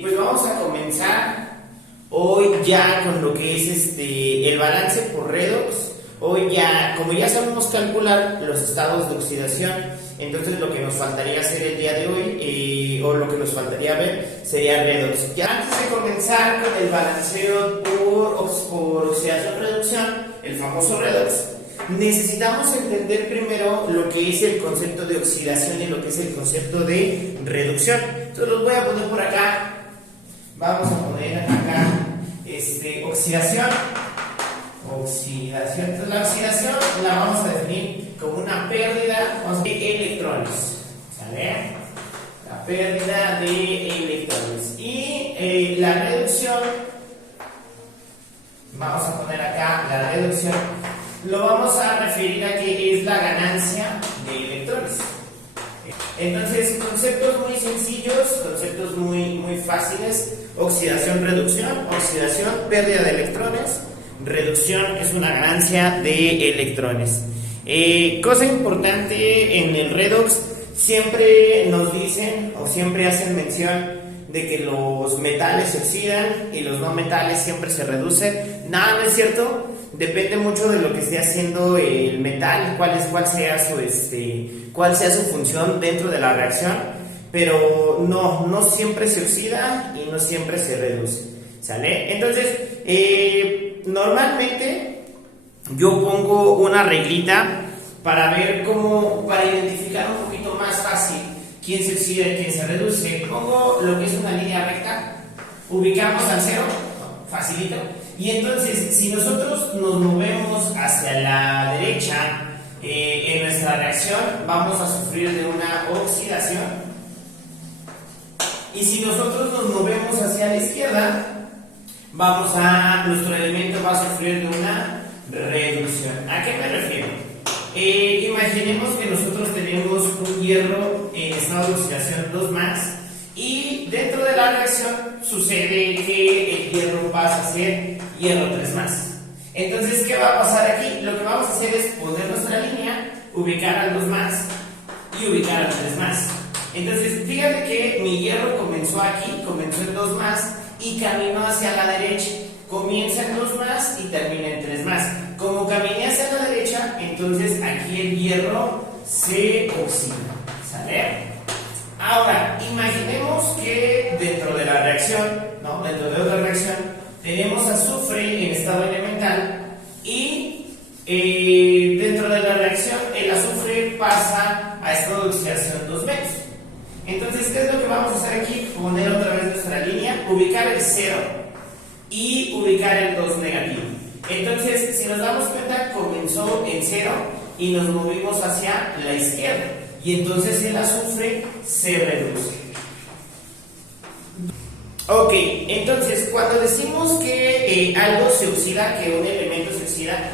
Pues vamos a comenzar hoy ya con lo que es el balance por redox. Hoy ya, como ya sabemos calcular los estados de oxidación, entonces lo que nos faltaría hacer el día de hoy, o lo que nos faltaría ver, sería redox. Ya antes de comenzar con el balanceo por oxidación-reducción, el famoso redox, necesitamos entender primero lo que es el concepto de oxidación y lo que es el concepto de reducción. Entonces los voy a poner por acá. Vamos a poner acá oxidación. Entonces la oxidación la vamos a definir como una pérdida de electrones, ¿sale? La pérdida de electrones. Y la reducción, vamos a poner acá la reducción, lo vamos a referir a que es la ganancia de electrones. Entonces, conceptos muy sencillos, conceptos muy fáciles: oxidación, reducción. Oxidación, pérdida de electrones. Reducción es una ganancia de electrones. Cosa importante en el redox, siempre nos dicen o siempre hacen mención de que los metales se oxidan y los no metales siempre se reducen. Nada, no es cierto. Depende mucho de lo que esté haciendo el metal, cuál sea su función dentro de la reacción, pero no siempre se oxida y no siempre se reduce, ¿sale? Entonces, normalmente yo pongo una reglita para ver para identificar un poquito más fácil quién se oxida y quién se reduce. Pongo lo que es una línea recta, ubicamos al cero, facilito. Y entonces, si nosotros nos movemos hacia la derecha en nuestra reacción, vamos a sufrir de una oxidación. Y si nosotros nos movemos hacia la izquierda, nuestro elemento va a sufrir de una reducción. ¿A qué me refiero? Imaginemos que nosotros tenemos un hierro en estado de oxidación 2+, y dentro de la reacción sucede que el hierro pasa a ser hierro 3+. Entonces, ¿qué va a pasar aquí? Lo que vamos a hacer es poner nuestra línea, ubicar al 2+ y ubicar al 3+. Entonces, fíjate que mi hierro comenzó en 2+, y caminó hacia la derecha. Comienza en 2+ y termina en 3+. Como caminé hacia la derecha, entonces aquí el hierro se oxida, ¿sale? Ahora, imaginemos que dentro de la reacción, dentro de otra reacción, tenemos azufre en estado elemental y dentro de la reacción el azufre pasa a estado de oxidación 2-. Entonces, ¿qué es lo que vamos a hacer aquí? Poner otra vez nuestra línea, ubicar el 0 y ubicar el 2 negativo. Entonces, si nos damos cuenta, comenzó en 0 y nos movimos hacia la izquierda. Y entonces el azufre se reduce. Ok, entonces cuando decimos que algo se oxida, que un elemento se oxida,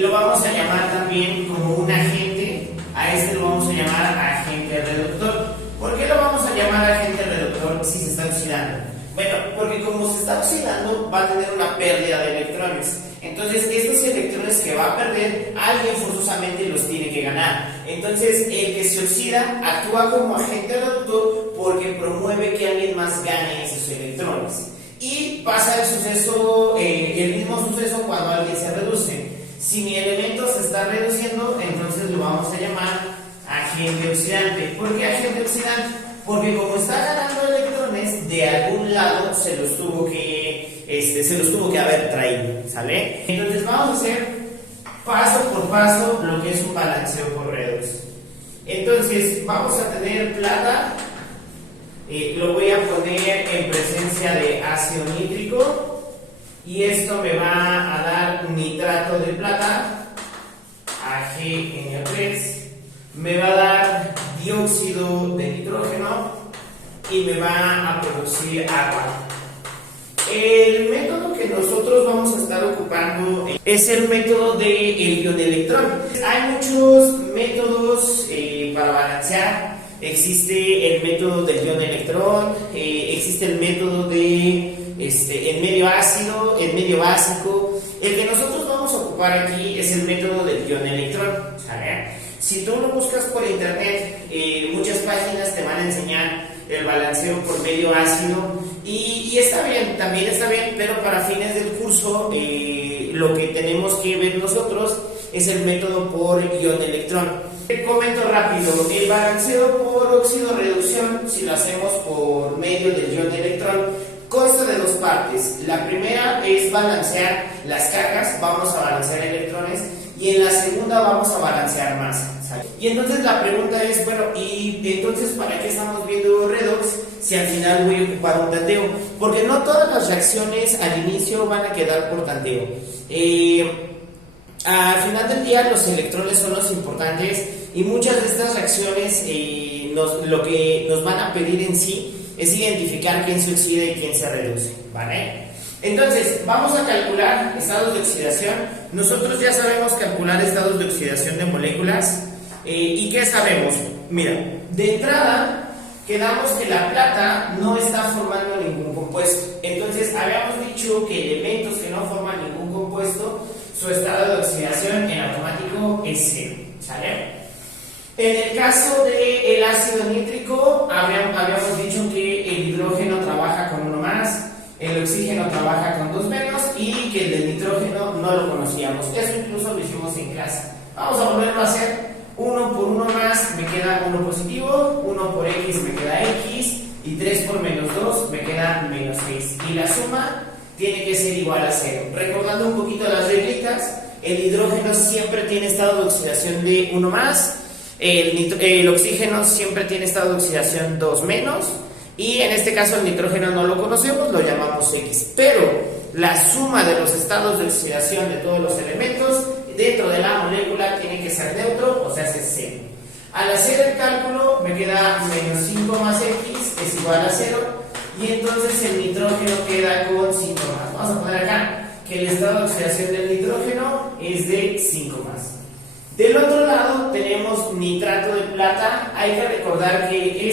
lo vamos a llamar también como un agente. A este lo vamos a llamar agente reductor. ¿Por qué lo vamos a llamar agente reductor si se está oxidando? Bueno, porque como se está oxidando va a tener una pérdida de electrones. Entonces, estos electrones que va a perder, alguien forzosamente los tiene que ganar. Entonces, el que se oxida actúa como agente reductor porque promueve que alguien más gane esos electrones. Y pasa el mismo suceso cuando alguien se reduce. Si mi elemento se está reduciendo, entonces lo vamos a llamar agente oxidante. ¿Por qué agente oxidante? Porque como está ganando electrones, de algún lado se los tuvo que haber traído, ¿sale? Entonces vamos a hacer paso por paso lo que es un balanceo por redox. Entonces vamos a tener plata, lo voy a poner en presencia de ácido nítrico y esto me va a dar nitrato de plata, AgNO3, me va a dar dióxido de nitrógeno y me va a producir agua. El método que nosotros vamos a estar ocupando es el método del ionelectrón. Hay muchos métodos para balancear. Existe el método del ionelectrón, existe el método de el medio ácido, el medio básico. El que nosotros vamos a ocupar aquí es el método del ionelectrón, ¿sale? Si tú lo buscas por internet, muchas páginas te van a enseñar el balanceo por medio ácido y está bien, también está bien, pero para fines del curso lo que tenemos que ver nosotros es el método por ion-electrón. Te comento rápido, el balanceo por óxido-reducción, si lo hacemos por medio del ion-electrón, consta de dos partes. La primera es balancear las cargas, vamos a balancear electrones, y en la segunda vamos a balancear masa, ¿sale? Y entonces la pregunta es, bueno, ¿y entonces para qué estamos viendo redox si al final voy a ocupar un tanteo? Porque no todas las reacciones al inicio van a quedar por tanteo. Al final del día los electrones son los importantes y muchas de estas reacciones lo que nos van a pedir en sí es identificar quién se oxida y quién se reduce, ¿vale? Entonces, vamos a calcular estados de oxidación. Nosotros ya sabemos calcular estados de oxidación de moléculas. ¿Y qué sabemos? Mira, de entrada quedamos que la plata no está formando ningún compuesto. Entonces, habíamos dicho que elementos que no forman ningún compuesto, su estado de oxidación en automático es 0, ¿sale? En el caso del ácido nítrico, habíamos dicho que el hidrógeno trabaja con uno más, el oxígeno trabaja con dos menos y que el del nitrógeno no lo conocíamos. Eso incluso lo hicimos en clase. Vamos a volverlo a hacer. 1 por 1 más me queda 1 positivo, 1 por x me queda x y 3 por menos 2 me queda menos 6. Y la suma tiene que ser igual a 0. Recordando un poquito las reglitas, el hidrógeno siempre tiene estado de oxidación de 1 más, el oxígeno siempre tiene estado de oxidación 2 menos, y en este caso el nitrógeno no lo conocemos, lo llamamos X. Pero la suma de los estados de oxidación de todos los elementos dentro de la molécula tiene que ser neutro, o sea, es 0. Al hacer el cálculo me queda menos 5 más X es igual a 0. Y entonces el nitrógeno queda con 5 más. Vamos a poner acá que el estado de oxidación del nitrógeno es de 5 más. Del otro lado tenemos nitrato de plata. Hay que recordar que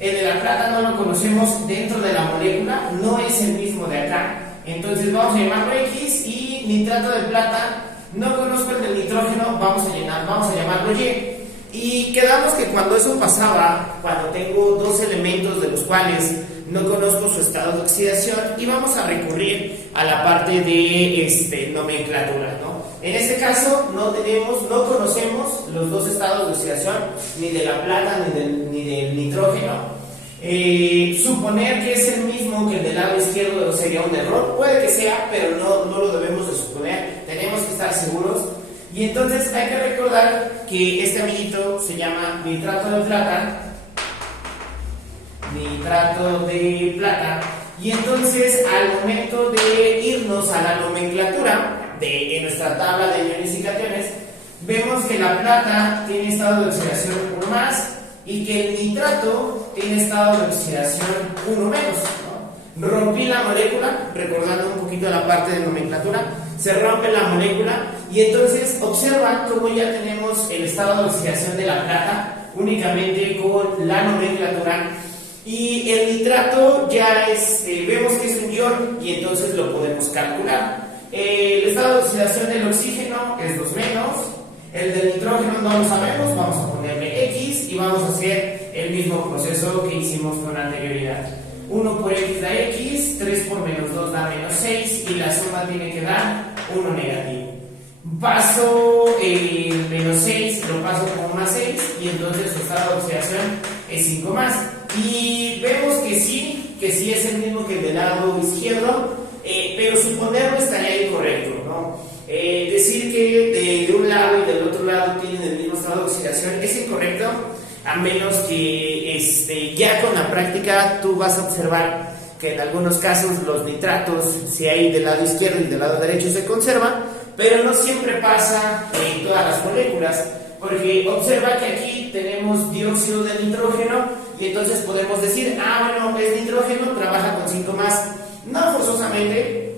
el de la plata no lo conocemos dentro de la molécula, no es el mismo de acá. Entonces vamos a llamarlo X y nitrato de plata, no conozco el del nitrógeno, vamos a llamarlo Y. Y quedamos que cuando eso pasaba, cuando tengo dos elementos de los cuales no conozco su estado de oxidación, íbamos a recurrir a la parte de nomenclatura, ¿no? En este caso no conocemos los dos estados de oxidación, ni de la plata ni del nitrógeno. Suponer que es el mismo que el del lado izquierdo sería un error, puede que sea, pero no lo debemos de suponer, tenemos que estar seguros. Y entonces hay que recordar que este amiguito se llama nitrato de plata, y entonces al momento de irnos a la nomenclatura en nuestra tabla de iones y cationes, vemos que la plata tiene estado de oxidación 1 más y que el nitrato tiene estado de oxidación 1 menos, ¿no? Rompí la molécula, recordando un poquito la parte de nomenclatura, se rompe la molécula y entonces observa cómo ya tenemos el estado de oxidación de la plata únicamente con la nomenclatura, y el nitrato ya vemos que es un ion y entonces lo podemos calcular. El estado de oxidación del oxígeno es 2 menos, el del nitrógeno no lo sabemos, vamos a ponerle X y vamos a hacer el mismo proceso que hicimos con anterioridad. 1 por X da X, 3 por menos 2 da menos 6 y la suma tiene que dar 1 negativo. Paso el menos 6, lo paso con más 6 y entonces su estado de oxidación es 5 más. Y vemos que sí es el mismo que el del lado izquierdo, pero suponerlo estaría incorrecto, ¿no? Decir que de un lado y del otro lado tienen el mismo estado de oxidación es incorrecto, a menos que ya con la práctica tú vas a observar que en algunos casos los nitratos, si hay del lado izquierdo y del lado derecho, se conservan, pero no siempre pasa en todas las moléculas, porque observa que aquí tenemos dióxido de nitrógeno y entonces podemos decir, bueno, es nitrógeno, trabaja con 5 más. No forzosamente,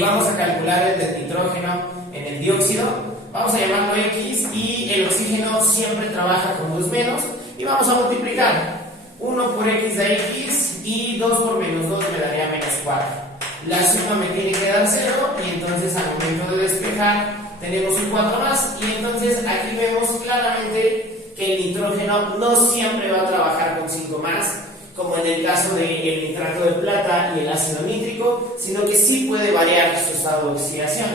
vamos a calcular el del nitrógeno en el dióxido, vamos a llamarlo X, y el oxígeno siempre trabaja con 2 menos y vamos a multiplicar. 1 por X da X y 2 por menos 2 me daría menos 4. La suma me tiene que dar 0 y entonces al momento de despejar tenemos un 4 más, y entonces aquí vemos claramente que el nitrógeno no siempre va a trabajar con 5 más, como en el caso del nitrato de plata y el ácido nítrico, sino que sí puede variar su estado de oxidación,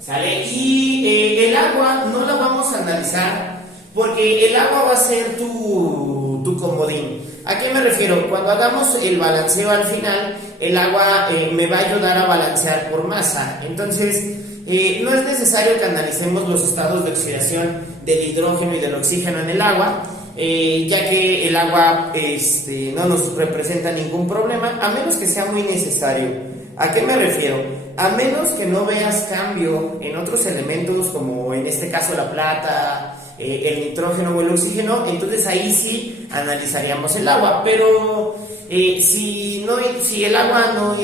¿sale? Y el agua no la vamos a analizar porque el agua va a ser tu comodín. ¿A qué me refiero? Cuando hagamos el balanceo al final, el agua me va a ayudar a balancear por masa. Entonces, no es necesario que analicemos los estados de oxidación del hidrógeno y del oxígeno en el agua, ya que el agua no nos representa ningún problema, a menos que sea muy necesario. ¿A qué me refiero? A menos que no veas cambio en otros elementos, como en este caso la plata, el nitrógeno o el oxígeno, entonces ahí sí analizaríamos el agua. Pero si el agua no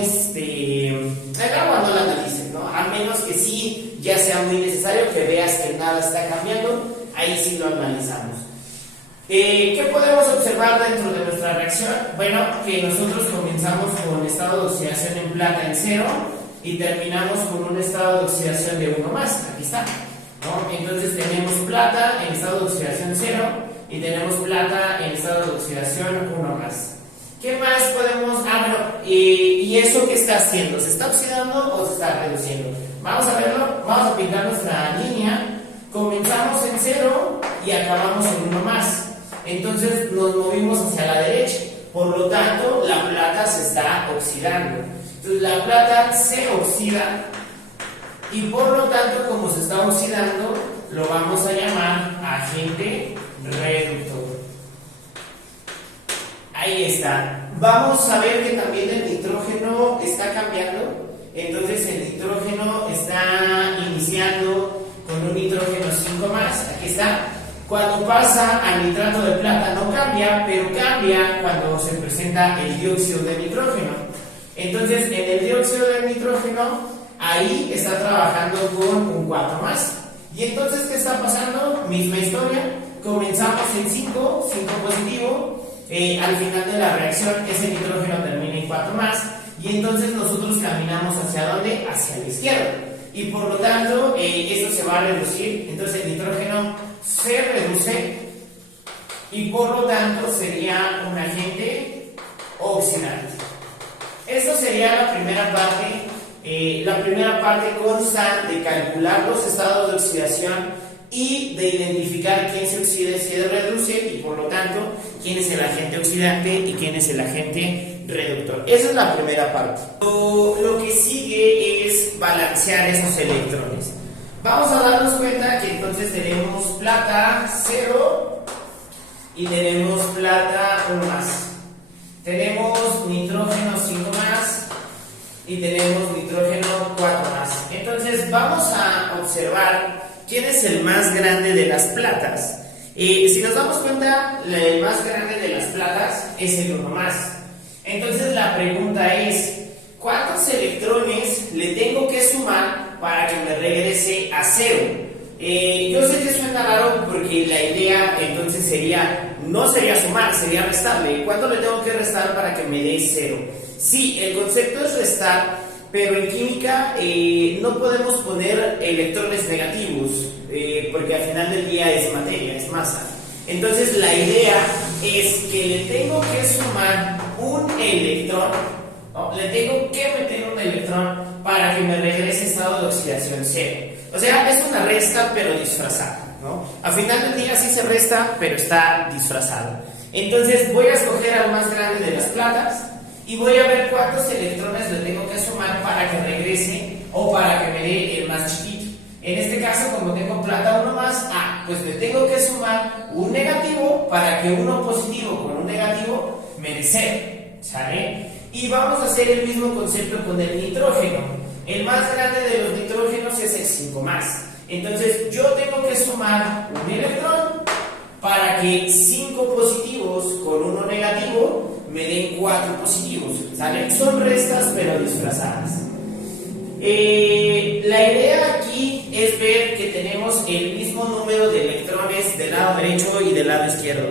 la analices, ¿no? A menos que sí ya sea muy necesario que veas que nada está cambiando, ahí sí lo analizamos. ¿Qué podemos observar dentro de nuestra reacción? Bueno, que nosotros comenzamos con estado de oxidación en plata en 0 y terminamos con un estado de oxidación de 1 más. Aquí está, ¿no? Entonces tenemos plata en estado de oxidación 0 y tenemos plata en estado de oxidación 1 más. ¿Qué más podemos...? ¿Y eso qué está haciendo? ¿Se está oxidando o se está reduciendo? Vamos a verlo, vamos a pintar nuestra línea. Comenzamos en 0 y acabamos en 1 más. Entonces nos movimos hacia la derecha, por lo tanto la plata se está oxidando. Entonces la plata se oxida y por lo tanto, como se está oxidando, lo vamos a llamar agente reductor. Ahí está. Vamos a ver que también el nitrógeno está cambiando. Entonces el nitrógeno está iniciando con un nitrógeno 5 más. Aquí está. Cuando pasa al nitrato de plata no cambia, pero cambia cuando se presenta el dióxido de nitrógeno. Entonces, en el dióxido de nitrógeno, ahí está trabajando con un 4 más. Y entonces, ¿qué está pasando? Misma historia. Comenzamos en 5 positivo. Al final de la reacción, ese nitrógeno termina en 4 más. Y entonces nosotros caminamos ¿hacia dónde? Hacia la izquierda. Y por lo tanto, eso se va a reducir. Entonces, el nitrógeno se reduce y por lo tanto sería un agente oxidante. Esto sería la primera parte. La primera parte consta de calcular los estados de oxidación y de identificar quién se oxida y se reduce, y por lo tanto quién es el agente oxidante y quién es el agente reductor. Esa es la primera parte. Lo que sigue es balancear esos electrones. Vamos a darnos cuenta que entonces tenemos plata 0 y tenemos plata 1 más. Tenemos nitrógeno 5 más y tenemos nitrógeno 4 más. Entonces vamos a observar quién es el más grande de las platas. Si nos damos cuenta, el más grande de las platas es el 1 más. Entonces la pregunta es, ¿cuántos electrones le tengo que sumar para que me regrese a 0? Yo sé que suena raro porque la idea entonces no sería sumar, sería restarle. ¿Cuánto le tengo que restar para que me dé 0? Sí, el concepto es restar, pero en química no podemos poner electrones negativos, porque al final del día es materia, es masa. Entonces la idea es que le tengo que sumar un electrón, ¿no? Le tengo que meter un electrón para que me regrese estado de oxidación 0. O sea, es una resta pero disfrazada, ¿no? Al final del día sí se resta, pero está disfrazado. Entonces voy a escoger al más grande de las platas y voy a ver cuántos electrones le tengo que sumar para que regrese o para que me dé el más chiquito. En este caso, como tengo plata 1 más, pues le tengo que sumar un negativo para que uno positivo con un negativo me dé 0, ¿sale? Y vamos a hacer el mismo concepto con el nitrógeno. El más grande de los nitrógenos es el 5 más. Entonces yo tengo que sumar un electrón para que 5 positivos con 1 negativo me den 4 positivos, ¿sale? Son restas pero disfrazadas. La idea aquí es ver que tenemos el mismo número de electrones del lado derecho y del lado izquierdo.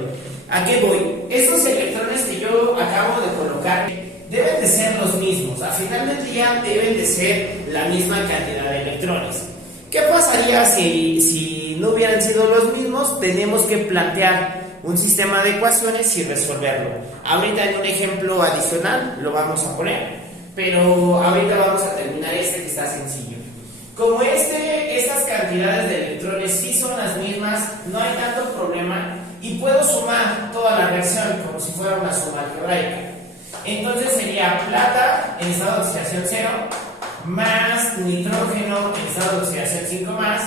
¿A qué voy? Estos electrones que yo acabo de colocar deben de ser los mismos. Al final del día deben de ser la misma cantidad de electrones. ¿Qué pasaría si no hubieran sido los mismos? Tenemos que plantear un sistema de ecuaciones y resolverlo. Ahorita en un ejemplo adicional lo vamos a poner, pero ahorita vamos a terminar este que está sencillo. Como estas cantidades de electrones sí son las mismas, no hay tanto problema y puedo sumar toda la reacción como si fuera una suma algebraica. Entonces sería plata en estado de oxidación 0 más nitrógeno en estado de oxidación 5 más.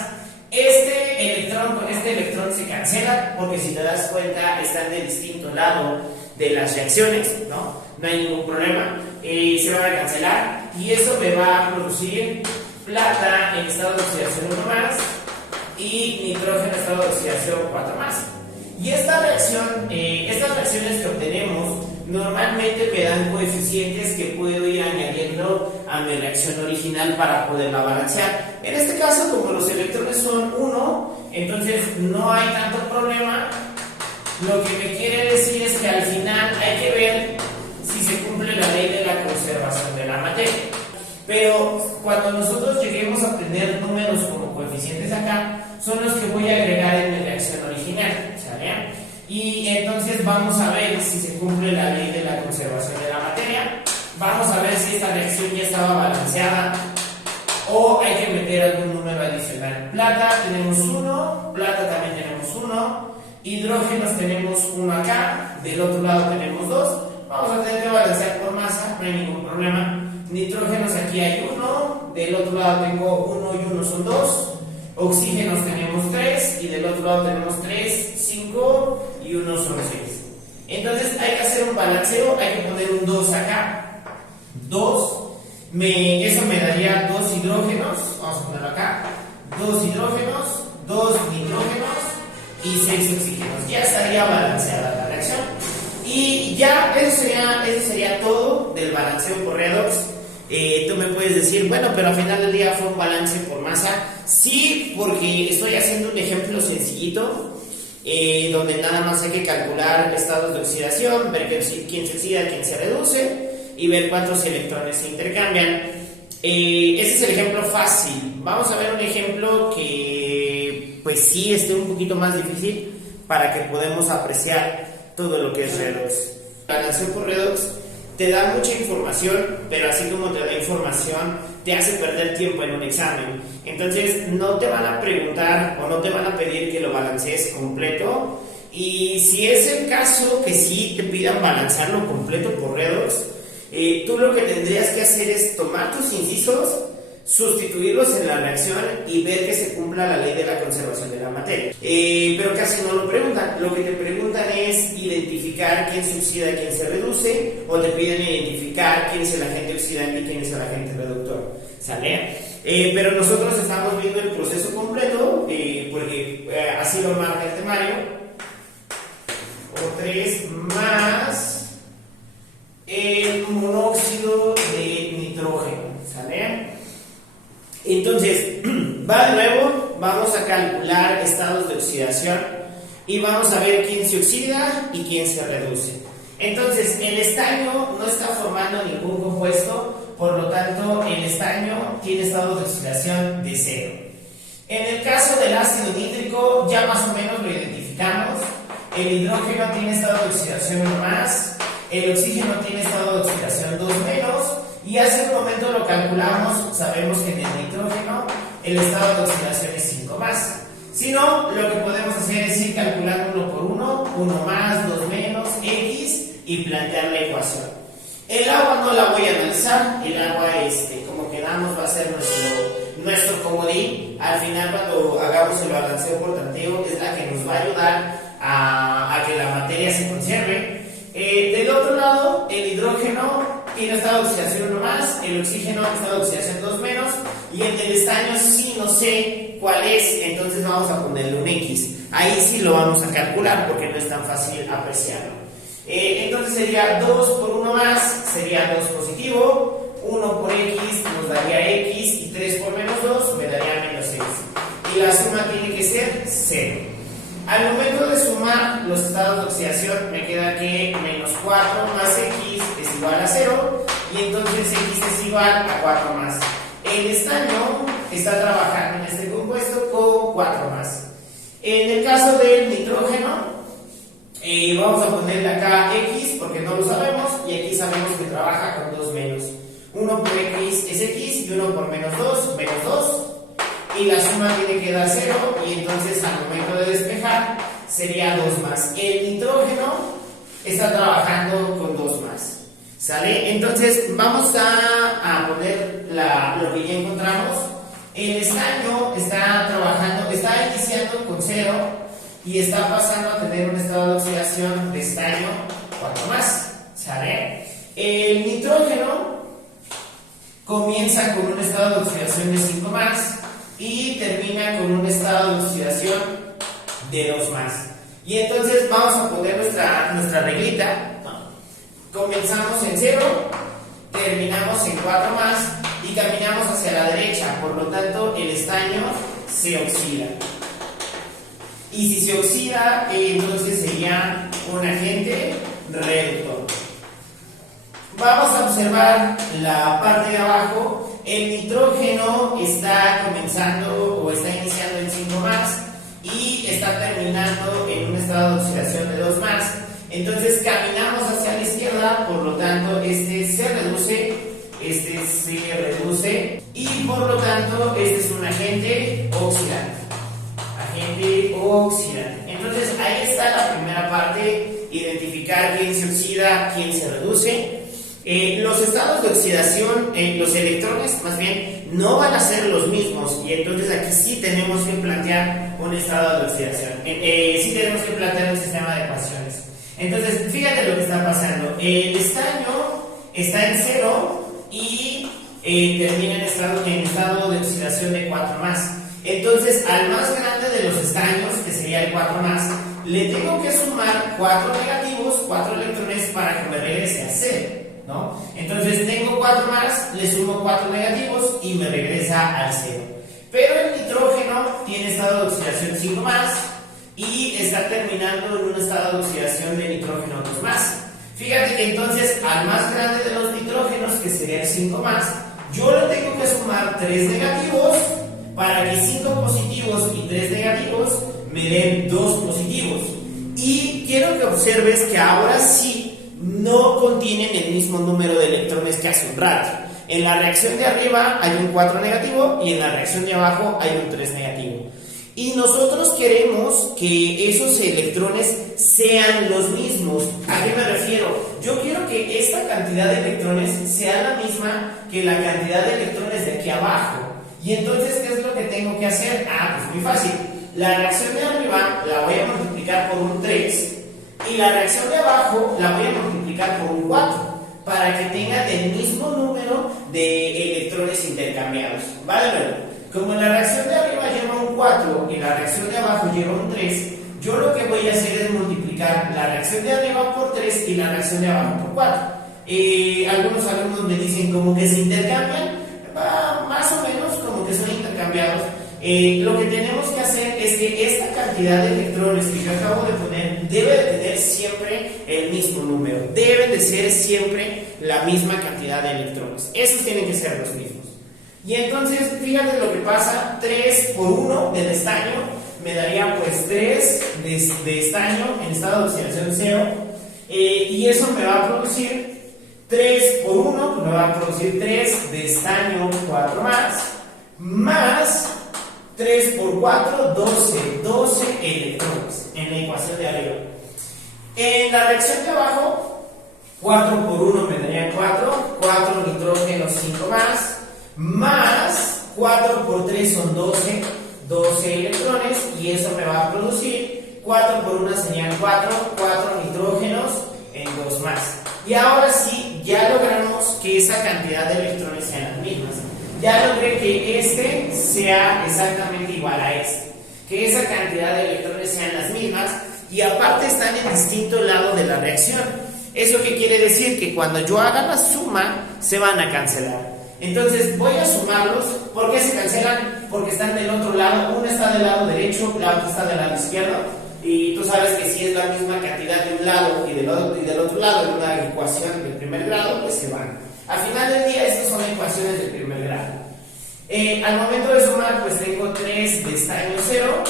Este electrón con este electrón se cancela porque si te das cuenta están de distinto lado de las reacciones, ¿no? No hay ningún problema, se van a cancelar y eso me va a producir plata en estado de oxidación 1 más y nitrógeno en estado de oxidación 4 más. Y esta reacción, estas reacciones que obtenemos normalmente me dan coeficientes que puedo ir añadiendo a mi reacción original para poderla balancear. En este caso, como los electrones son 1, entonces no hay tanto problema. Lo que me quiere decir es que al final hay que ver si se cumple la ley de la conservación de la materia. Pero cuando nosotros lleguemos a obtener números como coeficientes acá, son los que voy a agregar en mi reacción original, ¿sale? Y entonces vamos a ver si se cumple la ley de la conservación de la materia. Vamos a ver si esta reacción ya estaba balanceada o hay que meter algún número adicional. Plata tenemos 1, plata también tenemos 1, hidrógenos tenemos 1 acá, del otro lado tenemos 2. Vamos a tener que balancear por masa, no hay ningún problema. Nitrógenos aquí hay 1, del otro lado tengo 1 y 1 son 2. Oxígenos tenemos 3 y del otro lado tenemos 3, 5 y 1 son 6. Entonces hay que hacer un balanceo, hay que poner un 2 acá. 2, eso me daría 2 hidrógenos, vamos a ponerlo acá. 2 hidrógenos, 2 nitrógenos y 6 oxígenos. Ya estaría balanceada la reacción. Y ya eso sería todo del balanceo por redox. Tú me puedes decir, bueno, pero al final del día fue un balance por masa. Sí, porque estoy haciendo un ejemplo sencillito, donde nada más hay que calcular estados de oxidación, ver quién se oxida, quién se reduce y ver cuántos electrones se intercambian. Ese es el ejemplo fácil. Vamos a ver un ejemplo que pues sí esté un poquito más difícil para que podamos apreciar todo lo que es redox. La balanceo por redox te da mucha información, pero así como te da información, te hace perder tiempo en un examen. Entonces no te van a preguntar o no te van a pedir que lo balancees completo. Y si es el caso que sí te pidan balancearlo completo por redox, tú lo que tendrías que hacer es tomar tus incisos, sustituirlos en la reacción y ver que se cumpla la ley de la conservación de la materia. Pero casi no lo preguntan. Lo que te preguntan es identificar quién se oxida y quién se reduce, o te piden identificar quién es el agente oxidante y quién es el agente reductor. ¿Sale? Pero nosotros estamos viendo el proceso completo porque así lo marca el temario. O3 más el monóxido de nitrógeno. ¿Sale? Entonces, va de nuevo, vamos a calcular estados de oxidación y vamos a ver quién se oxida y quién se reduce. Entonces, el estaño no está formando ningún compuesto, por lo tanto, el estaño tiene estados de oxidación de 0. En el caso del ácido nítrico, ya más o menos lo identificamos. El hidrógeno tiene estado de oxidación 1 más, el oxígeno tiene estado de oxidación 2 menos. Y hace un momento lo calculamos, sabemos que en el nitrógeno el estado de oxidación es 5 más. Si no, lo que podemos hacer es ir calculando uno por uno, 1 más, 2 menos, X, y plantear la ecuación. El agua no la voy a analizar, el agua como quedamos va a ser nuestro comodín. Al final cuando hagamos el balanceo por tanteo es la que nos va a ayudar a que la materia se conserve. Del otro lado, el hidrógeno tiene estado de oxidación 1 más, el oxígeno estado de oxidación 2 menos, y el del estaño sí no sé cuál es, entonces vamos a ponerle un X. Ahí sí lo vamos a calcular porque no es tan fácil apreciarlo. Entonces sería 2 por 1 más, sería 2 positivo, 1 por X nos daría X, y 3 por menos 2 me daría menos X. Y la suma tiene que ser 0. Al momento de sumar los estados de oxidación me queda que menos 4 más X es igual a 0 y entonces X es igual a 4 más. El estaño está trabajando en este compuesto con 4 más. En el caso del nitrógeno, Vamos a ponerle acá X porque no lo sabemos y aquí sabemos que trabaja con 2 menos. 1 por X es X y 1 por menos 2 y la suma tiene que dar 0 y entonces al momento de despejar sería 2 más. El nitrógeno está trabajando con 2 más. ¿Sale? Entonces vamos a poner lo que ya encontramos. El estaño está trabajando, está iniciando con 0 y está pasando a tener un estado de oxidación de estaño 4 más. ¿Sale? El nitrógeno comienza con un estado de oxidación de 5 más y termina con un estado de oxidación de 2 más. Y entonces vamos a poner nuestra reglita. Comenzamos en 0, terminamos en 4 más y caminamos hacia la derecha. Por lo tanto, el estaño se oxida. Y si se oxida, entonces sería un agente reductor. Vamos a observar la parte de abajo. El nitrógeno está comenzando o está iniciando en 5 más y está terminando en un estado de oxidación de 2 más. Entonces caminamos hacia la izquierda, por lo tanto este se reduce y por lo tanto este es un agente oxidante. Agente oxidante. Entonces ahí está la primera parte, identificar quién se oxida, quién se reduce. Los estados de oxidación, los electrones más bien, no van a ser los mismos y entonces aquí sí tenemos que plantear un estado de oxidación. Sí tenemos que plantear un sistema de ecuaciones. Entonces, fíjate lo que está pasando. El estaño está en 0 y termina en estado de oxidación de 4 más. Entonces, al más grande de los estaños, que sería el 4 más, le tengo que sumar 4 negativos, 4 electrones para que me regrese a 0, ¿no? Entonces, tengo 4 más, le sumo 4 negativos y me regresa al 0. Pero el nitrógeno tiene estado de oxidación 5 más y está terminando en un estado de oxidación de nitrógeno 2 más. Fíjate que entonces al más grande de los nitrógenos, que sería el 5 más, yo le tengo que sumar 3 negativos para que 5 positivos y 3 negativos me den 2 positivos. Y quiero que observes que ahora sí no contienen el mismo número de electrones que hace un rato. En la reacción de arriba hay un 4 negativo y en la reacción de abajo hay un 3 negativo. Y nosotros queremos que esos electrones sean los mismos. ¿A qué me refiero? Yo quiero que esta cantidad de electrones sea la misma que la cantidad de electrones de aquí abajo. Y entonces, ¿qué es lo que tengo que hacer? Pues muy fácil. La reacción de arriba la voy a multiplicar por un 3 y la reacción de abajo la voy a multiplicar por un 4 para que tengan el mismo número de electrones intercambiados. ¿Vale? Como la reacción de arriba lleva un 4 y la reacción de abajo lleva un 3, yo lo que voy a hacer es multiplicar la reacción de arriba por 3 y la reacción de abajo por 4. Algunos alumnos me dicen como que se intercambian, más o menos como que son intercambiados. Lo que tenemos que hacer es que esta cantidad de electrones que yo acabo de poner debe de tener siempre el mismo número, deben de ser siempre la misma cantidad de electrones. Esos tienen que ser los mismos. Y entonces, fíjate lo que pasa, 3 por 1 del estaño me daría pues 3 de estaño en estado de oxidación 0 y eso me va a producir 3 por 1, pues me va a producir 3 de estaño 4 más 3 por 4, 12 electrones en la ecuación de arriba. En la reacción de abajo, 4 por 1 me darían 4 nitrógenos 5 más 4 por 3 son 12 electrones y eso me va a producir 4 por 1 serían 4 nitrógenos en 2 más. Y ahora sí, ya logramos que esa cantidad de electrones sean las mismas. Ya logré que este sea exactamente igual a este, que esa cantidad de electrones sean las mismas y aparte están en distinto lado de la reacción. ¿Eso qué quiere decir? Que cuando yo haga la suma se van a cancelar. Entonces voy a sumarlos. ¿Por qué se cancelan? Porque están del otro lado. Uno está del lado derecho, la otra está del lado izquierdo. Y tú sabes que si es la misma cantidad de un lado y del otro lado en una ecuación del primer grado, pues se van. Al final del día, estas son ecuaciones del primer grado. Al momento de sumar, pues tengo 3 de estaño 0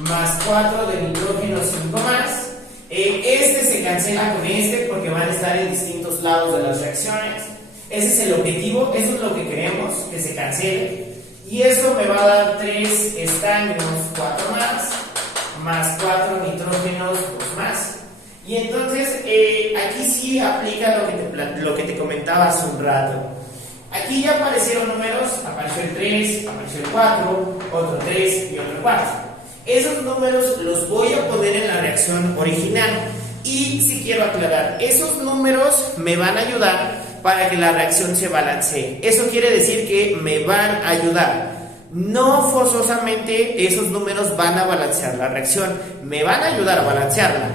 más 4 de nitrógeno 5 más. cancela con este porque van a estar en distintos lados de las reacciones. Ese es el objetivo, eso es lo que queremos, que se cancele. Y eso me va a dar 3 estaños, 4 más 4 nitrógenos, 2 más. Y entonces aquí sí aplica lo que te comentaba hace un rato. Aquí ya aparecieron números, apareció el 3, apareció el 4, otro 3 y otro 4. Esos números los voy a poner en la reacción original. Y si quiero aclarar, esos números me van a ayudar para que la reacción se balancee. Eso quiere decir que me van a ayudar. No forzosamente esos números van a balancear la reacción, me van a ayudar a balancearla.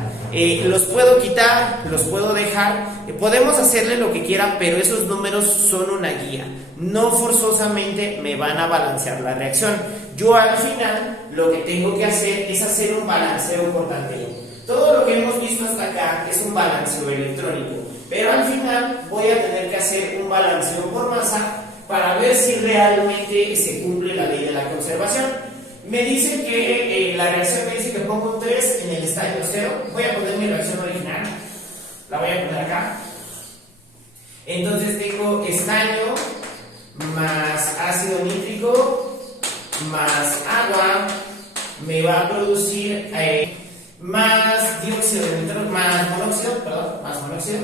Los puedo quitar, los puedo dejar, podemos hacerle lo que quieran, pero esos números son una guía. No forzosamente me van a balancear la reacción. Yo al final lo que tengo que hacer es hacer un balanceo por tanteo. Todo lo que hemos visto hasta acá es un balanceo electrónico, pero al final voy a tener que hacer un balanceo por masa para ver si realmente se cumple la ley de la conservación. Me dice que la reacción me dice que pongo un 3 en el estaño 0. Voy a poner mi reacción original, la voy a poner acá. Entonces tengo estaño más ácido nítrico más agua, me va a producir más dióxido de nitrógeno, más monóxido.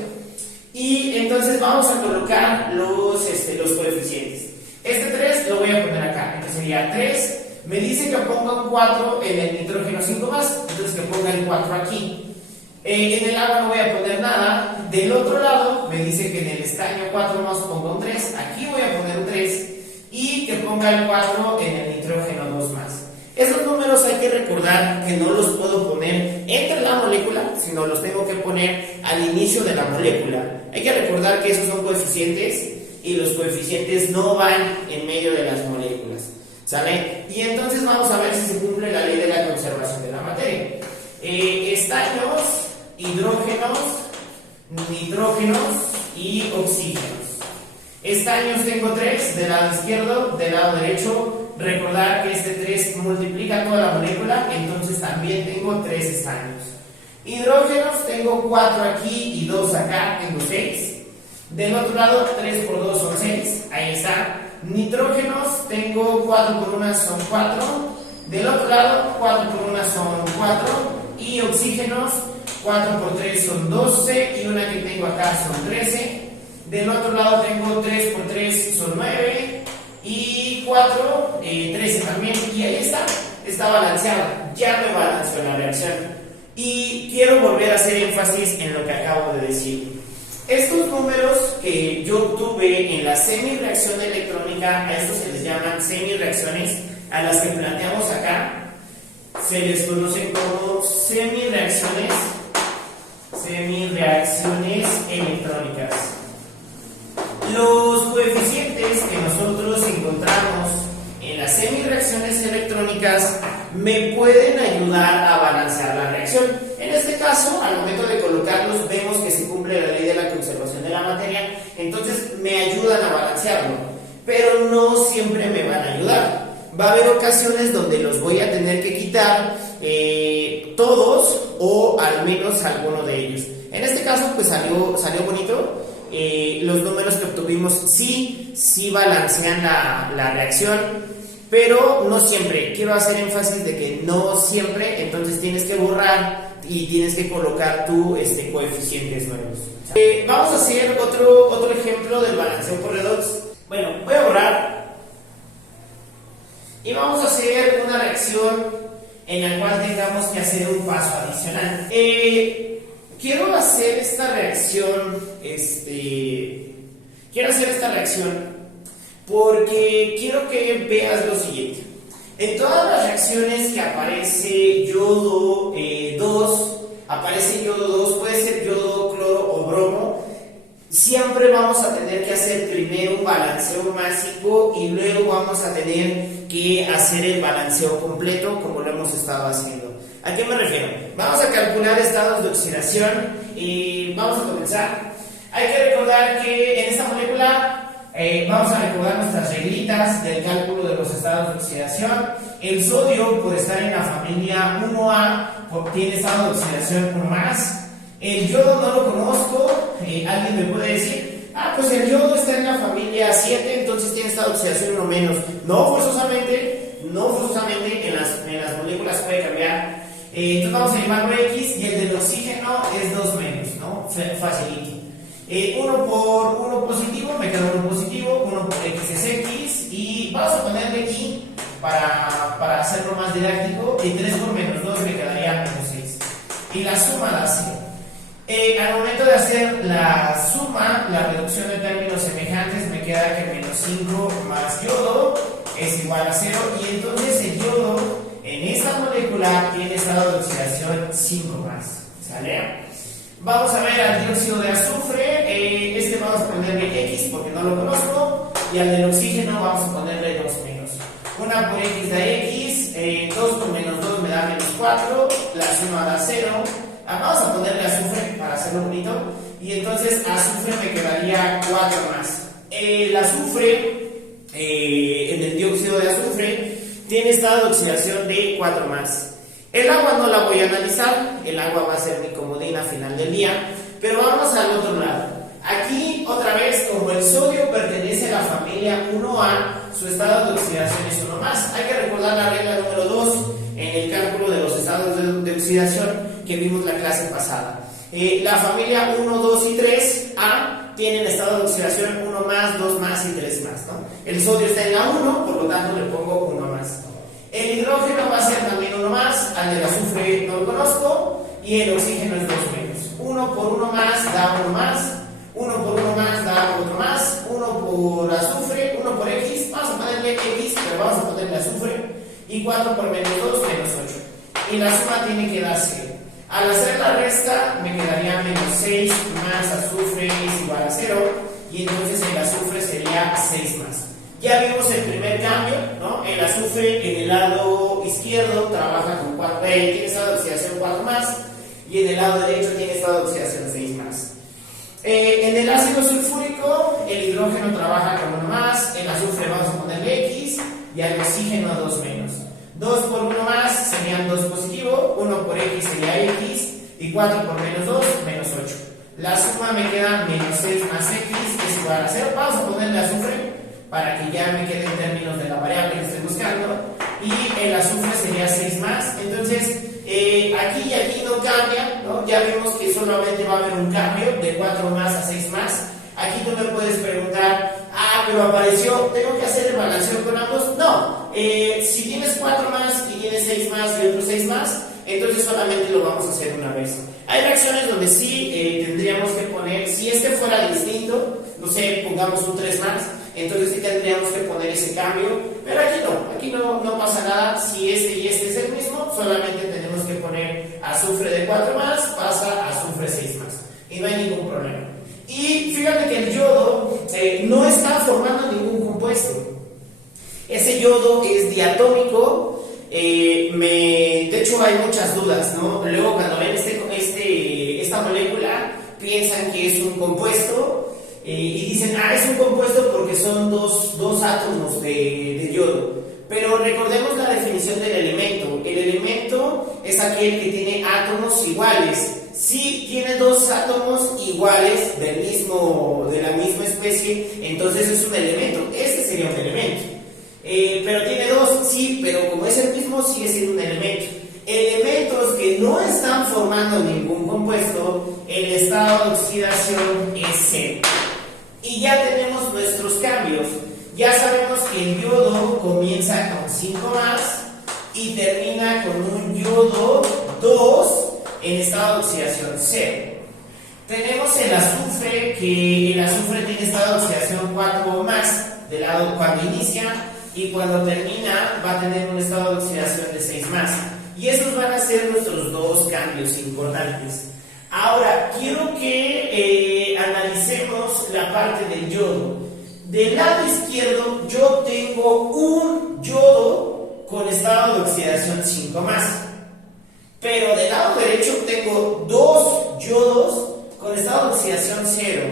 Y entonces vamos a colocar los coeficientes. Este 3 lo voy a poner acá, entonces sería 3. Me dice que ponga un 4 en el nitrógeno 5 más, entonces que ponga el 4 aquí. En el agua no voy a poner nada. Del otro lado me dice que en el estaño 4 más ponga un 3, aquí voy a poner un 3 y que ponga el 4 en el nitrógeno 2 más. Esos números hay que recordar que no los puedo poner entre la molécula, sino los tengo que poner al inicio de la molécula. Hay que recordar que esos son coeficientes y los coeficientes no van en medio de las moléculas, ¿sale? Y entonces vamos a ver si se cumple la ley de la conservación de la materia. Estaños, hidrógenos, nitrógenos y oxígenos. Estaños tengo 3 del lado izquierdo, del lado derecho. Recordar que este 3 multiplica toda la molécula, entonces también tengo 3 estaños. Hidrógenos tengo 4 aquí y 2 acá, tengo 6. Del otro lado 3 por 2 son 6, ahí está. Nitrógenos tengo 4 por 1 son 4. Del otro lado 4 por 1 son 4. Y oxígenos 4 por 3 son 12 y una que tengo acá son 13. Del otro lado tengo 3 por 3 son 9 y 4, 13 también, y ahí está balanceado, ya me balanceó la reacción. Y quiero volver a hacer énfasis en lo que acabo de decir. Estos números que yo obtuve en la semi-reacción electrónica, a estos se les llaman semi-reacciones, a las que planteamos acá, se les conocen como semi-reacciones electrónicas. Los coeficientes que nosotros encontramos en las semi-reacciones electrónicas me pueden ayudar a balancear la reacción. En este caso, al momento de colocarlos, vemos que se cumple la ley de la conservación de la materia, entonces me ayudan a balancearlo, pero no siempre me van a ayudar. Va a haber ocasiones donde los voy a tener que quitar todos o al menos alguno de ellos. En este caso, pues salió bonito. Los números que obtuvimos sí balancean la reacción, pero no siempre. Quiero hacer énfasis de que no siempre, entonces tienes que borrar y tienes que colocar tu coeficientes nuevos. Vamos a hacer otro ejemplo del balanceo por redox. Bueno, voy a borrar y vamos a hacer una reacción en la cual tengamos que hacer un paso adicional. Quiero hacer esta reacción, porque quiero que veas lo siguiente. En todas las reacciones que aparece yodo 2, puede ser yodo, cloro o bromo, siempre vamos a tener que hacer primero un balanceo másico y luego vamos a tener que hacer el balanceo completo como lo hemos estado haciendo. ¿A qué me refiero? Vamos a calcular estados de oxidación y vamos a comenzar. Hay que recordar que en esta molécula vamos a recordar nuestras reglitas del cálculo de los estados de oxidación. El sodio, por estar en la familia 1A, obtiene estado de oxidación 1+. El yodo no lo conozco. Alguien me puede decir, pues el yodo está en la familia 7, entonces tiene estado de oxidación 1 menos. No forzosamente, en las moléculas puede cambiar. Entonces vamos a llamarlo X y el del oxígeno es 2 menos, ¿no? Facilito. 1 positivo, me queda 1 positivo, 1 por X es X y vamos a ponerle Y para hacerlo más didáctico, y 3 por menos 2 me quedaría menos 6. Y la suma da 0. Al momento de hacer la suma, la reducción de términos semejantes, me queda que menos 5 más yodo es igual a 0, y entonces el yodo en esta molécula tiene estado de oxidación 5 más. ¿Sale? Vamos a ver al dióxido de azufre. Vamos a ponerle X porque no lo conozco, y al del oxígeno vamos a ponerle 2 menos. 1 por X da X, 2 por menos 2 me da menos 4, la suma da 0. Vamos a ponerle azufre para hacerlo bonito, y entonces azufre me quedaría 4 más. El azufre, en el dióxido de azufre, tiene estado de oxidación de 4 más. El agua no la voy a analizar, el agua va a ser mi comodín al final del día, pero vamos al otro lado. Aquí, otra vez, como el sodio pertenece a la familia 1A, su estado de oxidación es 1 más. Hay que recordar la regla número 2 en el cálculo de los estados de oxidación que vimos la clase pasada. La familia 1, 2 y 3A tienen estado de oxidación 1 más, 2 más y 3 más, ¿no? El sodio está en la 1, por lo tanto le pongo 1 más. El hidrógeno va a ser también 1 más, al del azufre no lo conozco, y el oxígeno es 2 menos. 1 por 1 más da 1 más, 1 por 1 más da otro más, 1 por azufre, 1 por X, vamos a ponerle X, pero vamos a ponerle azufre, y 4 por menos 2, menos 8. Y la suma tiene que dar 0. Al hacer la resta, me quedaría menos 6 más azufre es igual a 0, y entonces el azufre sería 6 más. Ya vimos el primer cambio, ¿no? El azufre en el lado izquierdo trabaja con 4, tiene estado de oxidación 4 más, y en el lado derecho tiene estado de oxidación 6 más. En el ácido sulfúrico, el hidrógeno trabaja con 1 más, el azufre vamos a ponerle X, y al oxígeno 2 menos. 2 por 1 más serían 2 positivo, 1 por X sería X, y 4 por menos 2, menos 8. La suma me queda menos 6 más X, que es igual a 0. Vamos a ponerle azufre para que ya me quede en términos de la variable que estoy buscando, y el azufre sería 6 más. Entonces aquí y aquí no cambia, ¿no? Ya vimos que solamente va a haber un cambio de 4 más a 6 más. Aquí tú me puedes preguntar, pero apareció, ¿tengo que hacer el balanceo con ambos? No, si tienes 4 más y tienes 6 más y otros 6 más, entonces solamente lo vamos a hacer una vez. Hay reacciones donde sí tendríamos que poner, si este fuera distinto, no sé, pongamos un 3 más, entonces sí tendríamos que poner ese cambio, pero aquí no pasa nada. Si este y este es el mismo, solamente tenemos que poner azufre de 4 más, pasa a azufre 6 más, y no hay ningún problema. Y fíjate que el yodo no está formando ningún compuesto. Ese yodo es diatómico. De hecho hay muchas dudas, ¿no? Luego cuando ven esta molécula piensan que es un compuesto, y dicen, es un compuesto porque son dos átomos de yodo. Pero recordemos la definición del elemento. El elemento es aquel que tiene átomos iguales. Si tiene 2 átomos iguales de la misma especie, entonces es un elemento. Este sería un elemento. Pero tiene 2, sí, pero como es el mismo, sigue siendo un elemento. Elementos que no están formando ningún compuesto, el estado de oxidación es 0. Y ya tenemos nuestros cambios. Ya sabemos que el yodo comienza con 5 más y termina con un yodo 2 en estado de oxidación 0. Tenemos el azufre, que el azufre tiene estado de oxidación 4 más del lado cuando inicia, y cuando termina va a tener un estado de oxidación de 6 más. Y esos van a ser nuestros 2 cambios importantes. Ahora, quiero que analicemos la parte del yodo. Del lado izquierdo yo tengo un yodo con estado de oxidación 5 más. Pero del lado derecho tengo 2 yodos con estado de oxidación 0.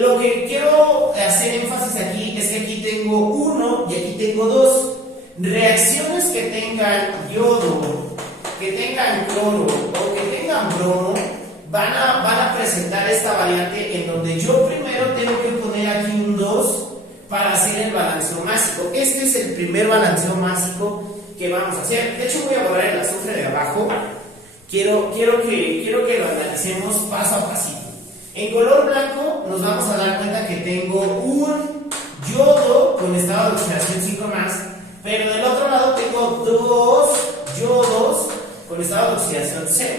Lo que quiero hacer énfasis aquí es que aquí tengo 1 y aquí tengo 2. Reacciones que tengan yodo, que tengan cloro o que tengan bromo van a presentar esta variante en donde yo primero tengo que poner aquí un 2 para hacer el balanceo másico. Este es el primer balanceo másico que vamos a hacer. De hecho voy a borrar el azufre de abajo. Quiero que lo analicemos paso a pasito. En color blanco nos vamos a dar cuenta que tengo un yodo con estado de oxidación 5+, pero del otro lado tengo dos yodos con estado de oxidación 0.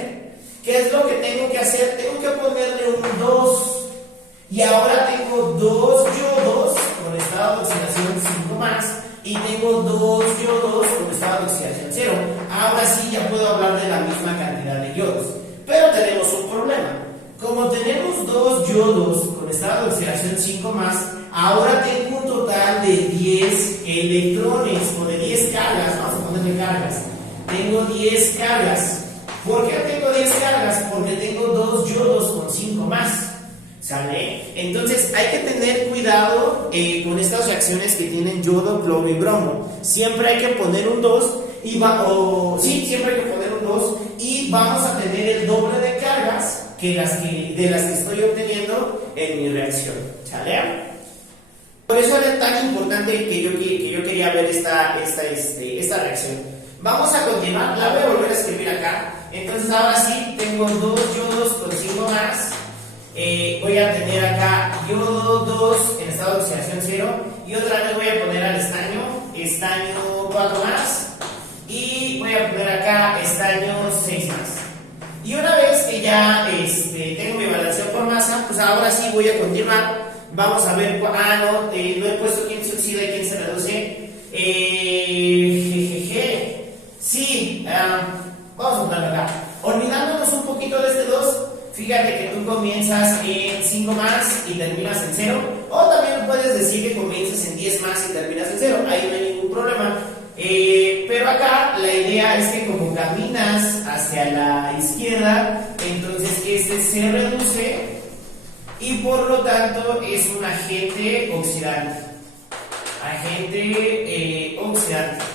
¿Qué es lo que tengo que hacer? Tengo que ponerle un 2 y ahora tengo dos yodos con estado de oxidación 5+, y tengo dos yodos con estado de oxidación 0. Ahora sí ya puedo hablar de la misma cantidad de yodos, pero tenemos un problema. Como tenemos dos yodos con estado de oxidación 5+, ahora tengo un total de 10 electrones o de 10 cargas. Vamos a ponerle cargas. Tengo 10 cargas. ¿Por qué tengo 10 cargas? Porque tengo dos yodos con 5+. ¿Sale? Entonces hay que tener cuidado con estas reacciones que tienen yodo, cloro y bromo. Siempre hay que poner un 2 siempre hay que poner un 2 y vamos a tener el doble de cargas de las que estoy obteniendo en mi reacción. ¿Sale? Por eso era tan importante que yo quería ver esta reacción. Vamos a continuar, la voy a volver a escribir acá. Entonces ahora sí tengo dos yodos con 5+. Voy a tener acá yodo 2 en estado de oxidación 0 y otra vez voy a poner al estaño 4+, y voy a poner acá estaño 6+. Y una vez que ya tengo mi balanceo por masa, pues ahora sí voy a continuar. Vamos a ver, no he puesto quién se oxida y quién se reduce. Sí, vamos a ponerlo acá. Olvidándonos un poquito de este 2, fíjate que tú comienzas en 5+ y terminas en 0. O también puedes decir que comienzas en 10+ y terminas en 0. Ahí no hay ningún problema. Pero acá la idea es que como caminas hacia la izquierda, entonces este se reduce y por lo tanto es un agente oxidante. Agente oxidante.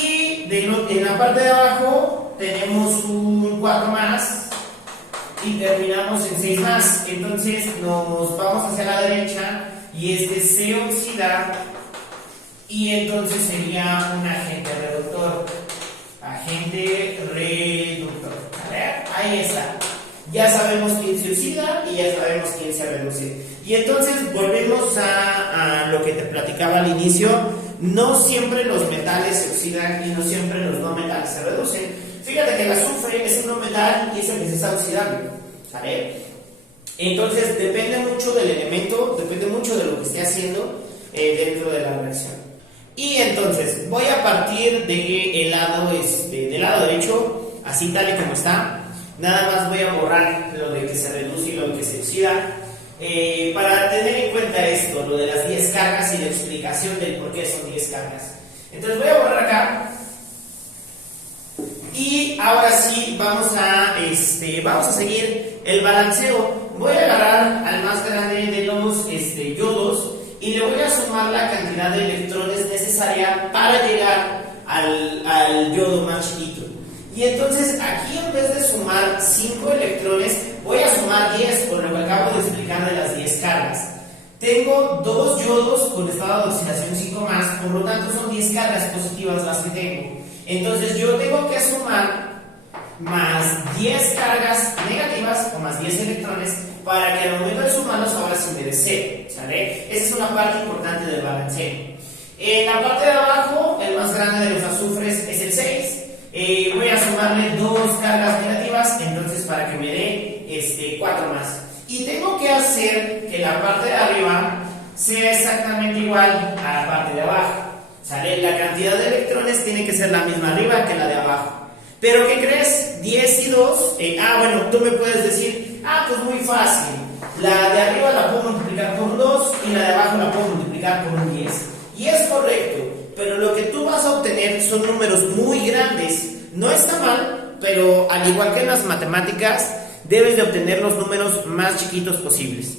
Y en la parte de abajo tenemos un 4+ y terminamos en 6+. Entonces nos vamos hacia la derecha y este se oxida y entonces sería un agente reductor. ¿Vale? Ahí está. Ya sabemos quién se oxida y ya sabemos quién se reduce. Y entonces volvemos a lo que te platicaba al inicio. No siempre los metales se oxidan y no siempre los no metales se reducen. Fíjate que el azufre es un no metal y es el que se está oxidando. ¿Sale? Entonces depende mucho del elemento, depende mucho de lo que esté haciendo dentro de la reacción. Y entonces voy a partir del lado derecho, así tal y como está. Nada más voy a borrar lo de que se reduce y lo de que se oxida, para tener en cuenta esto, lo de las 10 cargas y la explicación del por qué son 10 cargas. Entonces voy a borrar acá y ahora sí vamos a seguir el balanceo. Voy a agarrar al más grande de los yodos y le voy a sumar la cantidad de electrones necesaria para llegar al yodo más chiquito. Y entonces aquí en vez de sumar 5 electrones, voy a sumar 10, por lo que acabo de explicar de las 10 cargas. Tengo dos yodos con estado de oxidación 5+, por lo tanto son 10 cargas positivas las que tengo. Entonces yo tengo que sumar más 10 cargas negativas o más 10 electrones para que al momento de sumarlos ahora sí me dé 0. ¿Sale? Esa es una parte importante del balanceo. En la parte de abajo, el más grande de los azufres es el 6. Voy a sumarle 2 cargas negativas, entonces para que me dé 4+. Y tengo que hacer que la parte de arriba sea exactamente igual a la parte de abajo. ¿Sale? La cantidad de electrones tiene que ser la misma arriba que la de abajo. Pero ¿qué crees? 10 y 2. Bueno, tú me puedes decir, pues muy fácil. La de arriba la puedo multiplicar por un 2 y la de abajo la puedo multiplicar por un 10. Y es correcto. Pero lo que tú vas a obtener son números muy grandes. No está mal, pero al igual que en las matemáticas, debes de obtener los números más chiquitos posibles.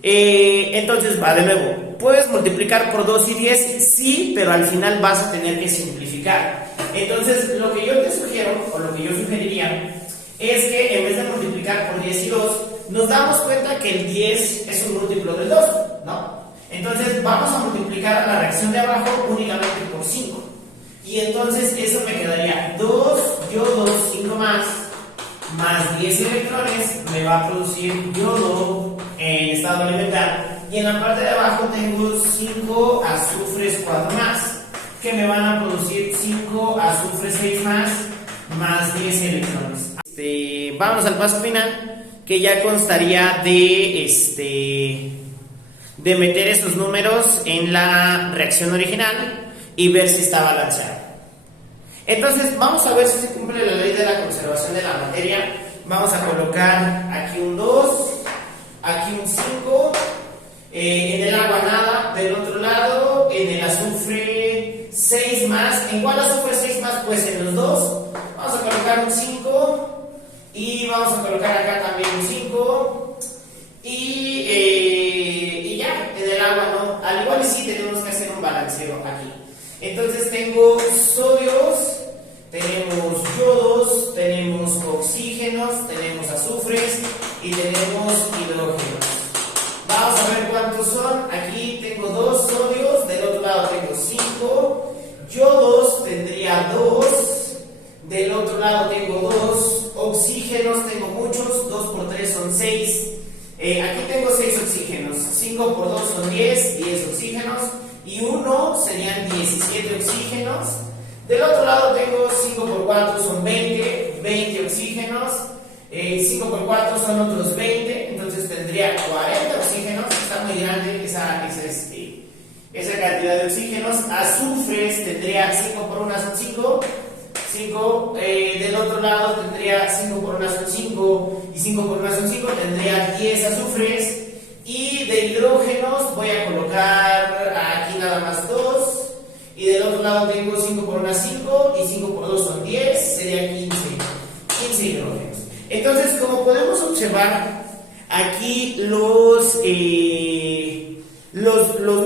Entonces, va de nuevo. ¿Puedes multiplicar por 2 y 10? Sí, pero al final vas a tener que simplificar. Entonces, lo que yo te sugiero, o lo que yo sugeriría, es que en vez de multiplicar por 10 y 2, nos damos cuenta que el 10 es un múltiplo del 2, ¿no? Entonces vamos a multiplicar la reacción de abajo únicamente por 5. Y entonces eso me quedaría 2 yodo 5 más 10 electrones, me va a producir yodo en estado elemental. Y en la parte de abajo tengo 5 azufres 4 más, que me van a producir 5 azufres 6 más 10 electrones. Vamos al paso final, que ya constaría de meter estos números en la reacción original y ver si está balanceado. Entonces vamos a ver si se cumple la ley de la conservación de la materia. Vamos a colocar aquí un 2, aquí un 5, en el agua nada, del otro lado en el azufre 6 más. ¿En cuál azufre 6 más? Pues en los dos. Vamos a colocar un 5 y vamos a colocar acá también un 5 y ya, en el agua no. Al igual sí tenemos que hacer un balanceo aquí. Entonces tengo sodios, tenemos yodos, tenemos oxígenos, tenemos azufres y tenemos hidrógenos. Vamos a ver cuántos son. Aquí tengo 2 sodios, del otro lado tengo 5 yodos, tendría 2, del otro lado tengo 2 oxígenos, tengo muchos, 2 por 3 son 6. Aquí tengo 6 oxígenos, 5 por 2 son 10 oxígenos, y 1 serían 17 oxígenos. Del otro lado tengo 5 por 4 son 20 oxígenos, 5 por 4 son otros 20, entonces tendría 40 oxígenos. Está muy grande esa cantidad de oxígenos. Azufres tendría 5 por 1 son 5, del otro lado tendría 5 por 1 son 5 y 5 por 1 son 5, tendría 10 azufres. Y de hidrógenos voy a colocar aquí nada más 2, y del otro lado tengo 5 por 1 5 y 5 por 2 son 10, sería 15 hidrógenos. Entonces, como podemos observar, aquí los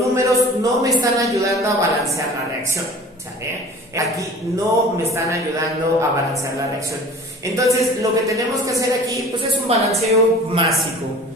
números no me están ayudando a balancear la reacción, ¿sale? Aquí no me están ayudando a balancear la reacción. Entonces, lo que tenemos que hacer aquí pues es un balanceo másico.